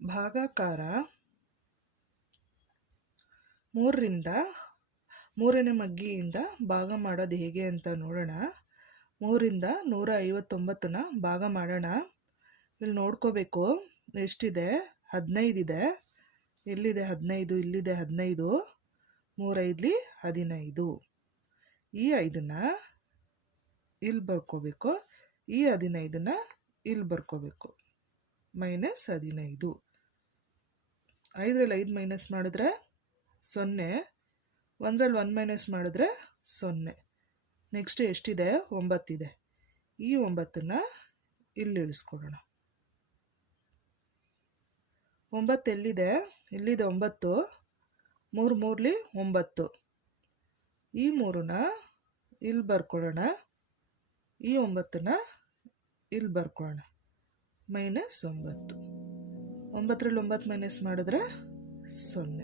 ಭಾಗಾಕಾರ ಮೂರರಿಂದ ಮೂರನೇ ಮಗ್ಗಿಯಿಂದ ಭಾಗ ಮಾಡೋದು ಹೇಗೆ ಅಂತ ನೋಡೋಣ. ಮೂರಿಂದ ನೂರ ಐವತ್ತೊಂಬತ್ತನ್ನ ಭಾಗ ಮಾಡೋಣ. ಇಲ್ಲಿ ನೋಡ್ಕೋಬೇಕು. ಎಷ್ಟಿದೆ? ಹದಿನೈದಿದೆ ಎಲ್ಲಿದೆ ಹದಿನೈದು? ಇಲ್ಲಿದೆ ಹದಿನೈದು. ಮೂರೈದ್ಲಿ ಹದಿನೈದು. ಈ ಐದನ್ನ ಇಲ್ಲಿ ಬರ್ಕೋಬೇಕು. ಈ ಹದಿನೈದನ್ನ ಇಲ್ಲಿ ಬರ್ಕೋಬೇಕು. ಮೈನಸ್ ಹದಿನೈದು. ಐದರಲ್ಲಿ ಐದು ಮೈನಸ್ ಮಾಡಿದ್ರೆ ಸೊನ್ನೆ. ಒಂದರಲ್ಲಿ ಒನ್ ಮೈನಸ್ ಮಾಡಿದ್ರೆ ಸೊನ್ನೆ. ನೆಕ್ಸ್ಟ್ ಎಷ್ಟಿದೆ? ಒಂಬತ್ತಿದೆ. ಈ ಒಂಬತ್ತನ್ನು ಇಲ್ಲಿ ಇಳಿಸ್ಕೊಡೋಣ ಒಂಬತ್ತು ಎಲ್ಲಿದೆ? ಎಲ್ಲಿದೆ ಒಂಬತ್ತು. ಮೂರು ಮೂರಲಿ ಒಂಬತ್ತು. ಈ ಮೂರನ್ನ ಇಲ್ಲಿ ಬರ್ಕೊಳ್ಳೋಣ. ಈ ಒಂಬತ್ತನ್ನ ಇಲ್ಲಿ ಬರ್ಕೊಳ್ಳೋಣ. ಮೈನಸ್ ಒಂಬತ್ತು. ಒಂಬತ್ತರಲ್ಲಿ ಒಂಬತ್ತು ಮೈನಸ್ ಮಾಡಿದ್ರೆ ಸೊನ್ನೆ.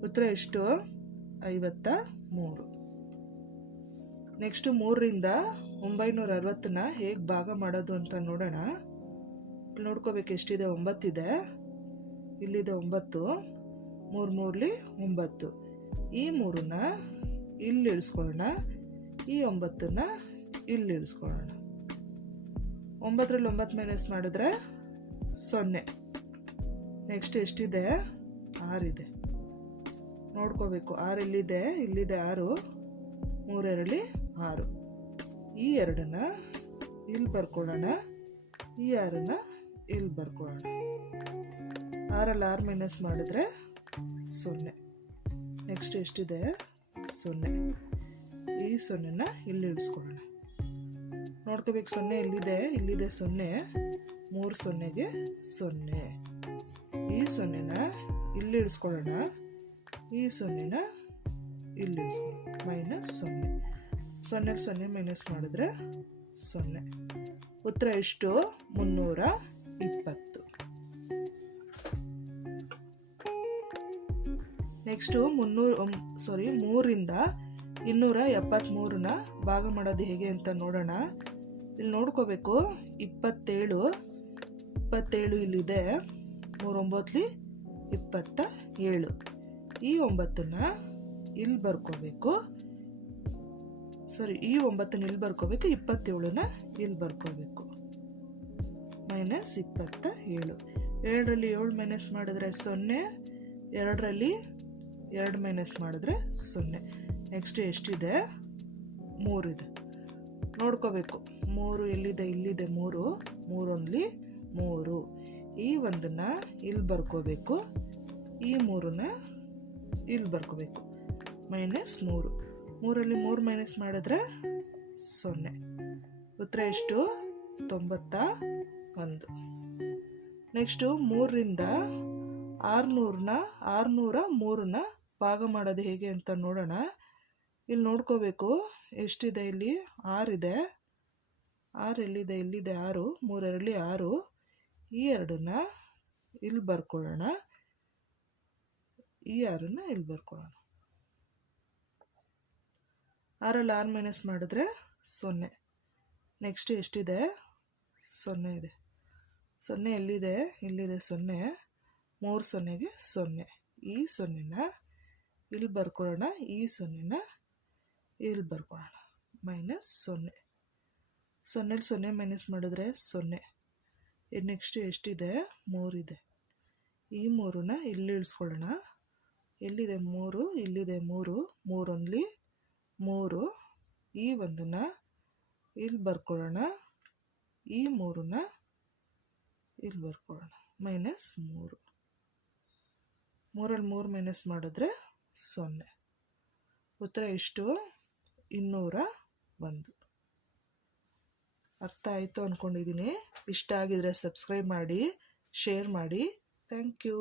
ಉತ್ತರ ಎಷ್ಟು? ಐವತ್ತ ಮೂರು. ನೆಕ್ಸ್ಟು ಮೂರರಿಂದ ಒಂಬೈನೂರ ಅರವತ್ತನ್ನ ಹೇಗೆ ಭಾಗ ಮಾಡೋದು ಅಂತ ನೋಡೋಣ. ಇಲ್ಲಿ ನೋಡ್ಕೋಬೇಕು ಎಷ್ಟಿದೆ? ಒಂಬತ್ತಿದೆ. ಇಲ್ಲಿದೆ ಒಂಬತ್ತು. ಮೂರು ಮೂರಲಿ ಒಂಬತ್ತು. ಈ ಮೂರನ್ನ ಇಲ್ಲಿ ಇಳಿಸ್ಕೊಳ್ಳೋಣ. ಈ ಒಂಬತ್ತನ್ನು ಇಲ್ಲಿ ಇಳಿಸ್ಕೊಳ್ಳೋಣ. ಒಂಬತ್ತರಲ್ಲಿ ಒಂಬತ್ತು ಮೈನಸ್ ಮಾಡಿದ್ರೆ ಸೊನ್ನೆ. ನೆಕ್ಸ್ಟ್ ಎಷ್ಟಿದೆ? ಆರಿದೆ ನೋಡ್ಕೋಬೇಕು. ಆರು ಇಲ್ಲಿದೆ ಇಲ್ಲಿದೆ ಆರು. ಮೂರೆರಳಿ ಆರು. ಈ ಎರಡನ್ನ ಇಲ್ಲಿ ಬರ್ಕೊಳ್ಳೋಣ. ಈ ಆರನ್ನ ಇಲ್ಲಿ ಬರ್ಕೊಳ್ಳೋಣ. ಆರಲ್ಲಿ ಆರು ಮೈನಸ್ ಮಾಡಿದ್ರೆ ಸೊನ್ನೆ. ನೆಕ್ಸ್ಟ್ ಎಷ್ಟಿದೆ? ಸೊನ್ನೆ. ಈ ಸೊನ್ನೆನ ಇಲ್ಲಿ ಇಳಿಸ್ಕೊಳ್ಳೋಣ. ನೋಡ್ಕೋಬೇಕು, ಸೊನ್ನೆ ಇಲ್ಲಿದೆ ಇಲ್ಲಿದೆ ಸೊನ್ನೆ, ಮೂರು ಸೊನ್ನೆಗೆ ಸೊನ್ನೆ. ಈ ಸೊನ್ನೆನ ಇಲ್ಲಿ ಇಳಿಸ್ಕೊಳ್ಳೋಣ, ಈ ಸೊನ್ನೆನ ಇಲ್ಲಿ ಇಳಿಸ್ಕೊಳ್ಳೋಣ, ಮೈನಸ್ ಸೊನ್ನೆ. ಸೊನ್ನೆ ಸೊನ್ನೆ ಮೈನಸ್ ಮಾಡಿದ್ರೆ ಸೊನ್ನೆ. ಉತ್ತರ ಎಷ್ಟು? ಮುನ್ನೂರ ಇಪ್ಪತ್ತು. ನೆಕ್ಸ್ಟು ಮುನ್ನೂರು ಸಾರಿ ಮೂರಿಂದ ಇನ್ನೂರ ಎಪ್ಪತ್ತ್ಮೂರನ್ನ ಭಾಗ ಮಾಡೋದು ಹೇಗೆ ಅಂತ ನೋಡೋಣ. ಇಲ್ಲಿ ನೋಡ್ಕೋಬೇಕು, ಇಪ್ಪತ್ತೇಳು ಇಪ್ಪತ್ತೇಳು ಇಲ್ಲಿದೆ ಮೂರೊಂಬತ್ತಲಿ ಇಪ್ಪತ್ತ ಏಳು ಈ ಒಂಬತ್ತನ್ನು ಇಲ್ಲಿ ಬರ್ಕೋಬೇಕು. ಸಾರಿ ಈ ಒಂಬತ್ತನ್ನು ಇಲ್ಲಿ ಬರ್ಕೋಬೇಕು, ಇಪ್ಪತ್ತೇಳನ್ನ ಇಲ್ಲಿ ಬರ್ಕೋಬೇಕು. ಮೈನಸ್ ಇಪ್ಪತ್ತ ಏಳು ಏಳರಲ್ಲಿ ಏಳು ಮೈನಸ್ ಮಾಡಿದ್ರೆ ಸೊನ್ನೆ, ಎರಡರಲ್ಲಿ ಎರಡು ಮೈನಸ್ ಮಾಡಿದ್ರೆ ಸೊನ್ನೆ. ನೆಕ್ಸ್ಟ್ ಎಷ್ಟಿದೆ? ಮೂರಿದೆ. ನೋಡ್ಕೋಬೇಕು. ಮೂರು ಎಲ್ಲಿದೆ? ಇಲ್ಲಿದೆ. ಮೂರು. ಮೂರೊಂದ್ಲಿ ಮೂರು. ಈ ಒಂದನ್ನು ಇಲ್ಲಿ ಬರ್ಕೋಬೇಕು. ಈ ಮೂರನ್ನ ಇಲ್ಲಿ ಬರ್ಕೋಬೇಕು. ಮೈನಸ್ ಮೂರು. ಮೂರಲ್ಲಿ ಮೂರು ಮೈನಸ್ ಮಾಡಿದ್ರೆ ಸೊನ್ನೆ. ಉತ್ತರ ಎಷ್ಟು? ತೊಂಬತ್ತ ಒಂದು. ನೆಕ್ಸ್ಟು ಮೂರರಿಂದ ಆರುನೂರನ್ನ, ಆರುನೂರ ಮೂರನ್ನ ಭಾಗ ಮಾಡೋದು ಹೇಗೆ ಅಂತ ನೋಡೋಣ. ಇಲ್ಲಿ ನೋಡ್ಕೋಬೇಕು. ಎಷ್ಟಿದೆ ಇಲ್ಲಿ? ಆರಿದೆ. ಆರು ಎಲ್ಲಿದೆ ಇಲ್ಲಿದೆ ಆರು. ಮೂರರಲ್ಲಿ ಆರು. ಈ ಎರಡನ್ನ ಇಲ್ಲಿ ಬರ್ಕೊಳ್ಳೋಣ. ಈ ಆರನ್ನ ಇಲ್ಲಿ ಬರ್ಕೊಳ್ಳೋಣ. ಆರಲ್ಲಿ ಆರು ಮೈನಸ್ ಮಾಡಿದ್ರೆ ಸೊನ್ನೆ. ನೆಕ್ಸ್ಟ್ ಎಷ್ಟಿದೆ? ಸೊನ್ನೆ ಇದೆ. ಸೊನ್ನೆ ಎಲ್ಲಿದೆ? ಇಲ್ಲಿದೆ ಸೊನ್ನೆ. ಮೂರು ಸೊನ್ನೆಗೆ ಸೊನ್ನೆ. ಈ ಸೊನ್ನೆನ ಇಲ್ಲಿ ಬರ್ಕೊಳ್ಳೋಣ. ಈ ಸೊನ್ನೆನ ಇಲ್ಲಿ ಬರ್ಕೊಳ್ಳೋಣ. ಮೈನಸ್ ಸೊನ್ನೆ. ಸೊನ್ನೆಲಿ ಸೊನ್ನೆ ಮೈನಸ್ ಮಾಡಿದ್ರೆ ಸೊನ್ನೆ. ನೆಕ್ಸ್ಟ್ ಎಷ್ಟಿದೆ? ಮೂರಿದೆ. ಈ ಮೂರನ್ನ ಇಲ್ಲಿ ಇಳಿಸ್ಕೊಳ್ಳೋಣ. ಎಲ್ಲಿದೆ ಮೂರು, ಇಲ್ಲಿದೆ ಮೂರು, ಮೂರೊಂದ್ಲಿ ಮೂರು. ಈ ಒಂದನ್ನು ಇಲ್ಲಿ ಬರ್ಕೊಳ್ಳೋಣ. ಈ ಮೂರನ್ನ ಇಲ್ಲಿ ಬರ್ಕೊಳ್ಳೋಣ. ಮೈನಸ್ ಮೂರು. ಮೂರಲ್ಲಿ ಮೂರು ಮೈನಸ್ ಮಾಡಿದ್ರೆ ಸೊನ್ನೆ. ಉತ್ತರ ಎಷ್ಟು? ಇನ್ನೂರ ಒಂದು. ಅರ್ಥ ಆಯಿತು ಅಂದ್ಕೊಂಡಿದ್ದೀನಿ ಇಷ್ಟ ಆಗಿದರೆ ಸಬ್ಸ್ಕ್ರೈಬ್ ಮಾಡಿ ಶೇರ್ ಮಾಡಿ. Thank you